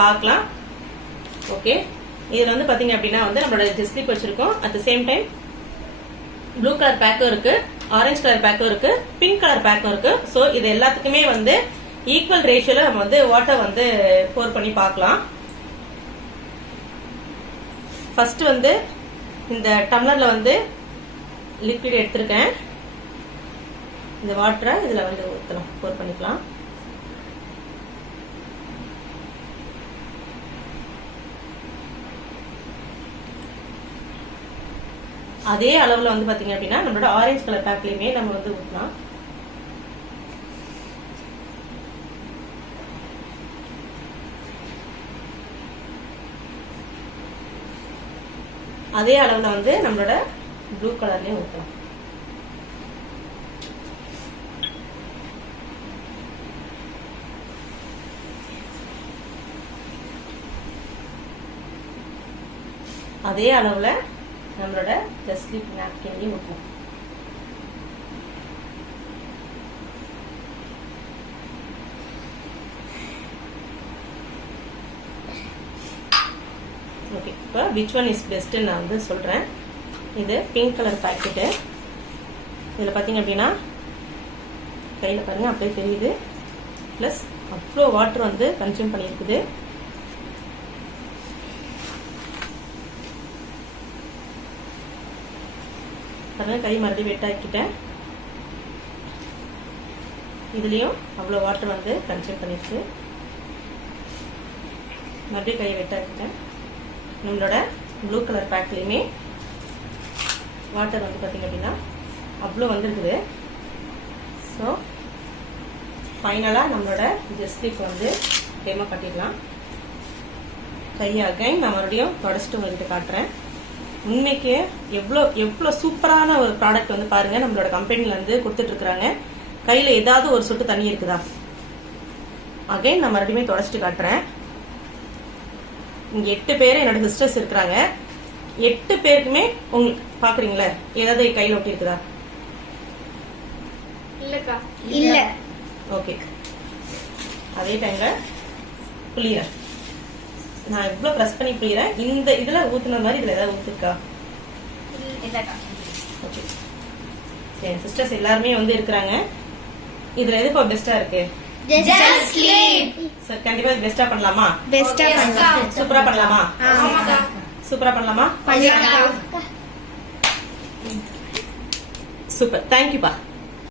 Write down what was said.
பார்க்கலாம். ஓகே, இதுல வந்து பாத்தீங்க அப்படின்னா வந்து நம்மளோட ஜெஸ்ட் ஸ்லிப் வச்சிருக்கோம். At the same time blue colour பேக்கும் இருக்கு, ஆரஞ்சு கலர் பேக்கும் இருக்கு, பிங்க் கலர் பேக்கும் இருக்கு. ஸோ இது எல்லாத்துக்குமே வந்து ஈக்குவல் ரேஷியோல நம்ம வந்து வாட்டர் வந்து போர் பண்ணி பார்க்கலாம். ஃபர்ஸ்ட் வந்து இந்த டம்ளர்ல வந்து லிக்விட் எடுத்திருக்கேன். இந்த வாட்டரை இதுல வந்து ஊற்றலாம், போர் பண்ணிக்கலாம். அதே அளவுல வந்து பாத்தீங்க அப்படின்னா நம்மளோட ஆரஞ்சு கலர் பேக்லயுமே நம்ம வந்து ஊற்றலாம். அதே அளவுல வந்து நம்மளோட ப்ளூ கலர்லயும் ஊற்றலாம். அதே அளவுல நம்மளோட ஜஸ்ட் ஸ்லிப் நாப்கின்லயும் ஊற்றலாம். ஓகே, இப்போ விச் ஒன் இஸ் பெஸ்ட் நான் வந்து சொல்றேன். இது பிங்க் கலர் பாக்கெட்டு. இதுல பாத்தீங்க அப்படின்னா கையில பாருங்க அப்படியே தெரியுது. பிளஸ் அவ்வளோ வாட்டர் வந்து கன்சியூம் பண்ணியிருக்குது. பாருங்க, கை மறுபடியும் வெட்டாக்கிட்டேன். இதுலயும் அவ்வளோ வாட்டர் வந்து கன்சியூம் பண்ணிருக்கு. மறுபடியும் கையை வெட்டாக்கிட்டேன். நம்மளோட ப்ளூ கலர் பேக்லயுமே வாட்டர் வந்து பாத்தீங்க அப்படின்னா அவ்வளோ வந்துருக்குது. ஸோ ஃபைனலா நம்மளோட ஜெஸ்ட் ஸ்லிப் வந்து டெமோ காட்டிடலாம். கையை அகைன் நான் மறுபடியும் தொடச்சிட்டு உங்ககிட்ட காட்டுறேன். உண்மைக்கு எவ்வளோ சூப்பரான ஒரு ப்ராடக்ட் வந்து பாருங்க நம்மளோட கம்பெனில வந்து கொடுத்துட்டு இருக்காங்க. கையில ஏதாவது ஒரு சொட்டு தண்ணி இருக்குதா? அகைன் நான் மறுபடியும் தொடச்சிட்டு காட்டுறேன். இங்க 8 பேர் என்னோட சிஸ்டர்ஸ் இருக்கிறாங்க. 8 பேருக்குமே உங்களுக்கு பாக்குறீங்களா ஏதாவது கையில ஒட்டி இருக்குதா? இல்லக்கா, இல்ல. ஓகே, அதே டைம்ல புளியற நான் இவ்வளவு பிரஸ் பண்ணி புளியறேன். இந்த இதுல ஊத்துன மாதிரி இதுல ஏதாவது ஊத்துக்கா? இல்லக்கா. ஓகே, என் சிஸ்டர்ஸ் எல்லாருமே வந்து இருக்கிறாங்க. இதுல எதுக்கு பெஸ்டா இருக்கு? Just sleep. சார் கண்டிப்பா பெஸ்டா பண்ணலாமா? பெஸ்டா பண்ணலாம். சூப்பரா பண்ணலாமா? ஆமாக்கா. சூப்பரா பண்ணலாமா? பண்ணலாம். சூப்பர், தேங்க்யூப்பா.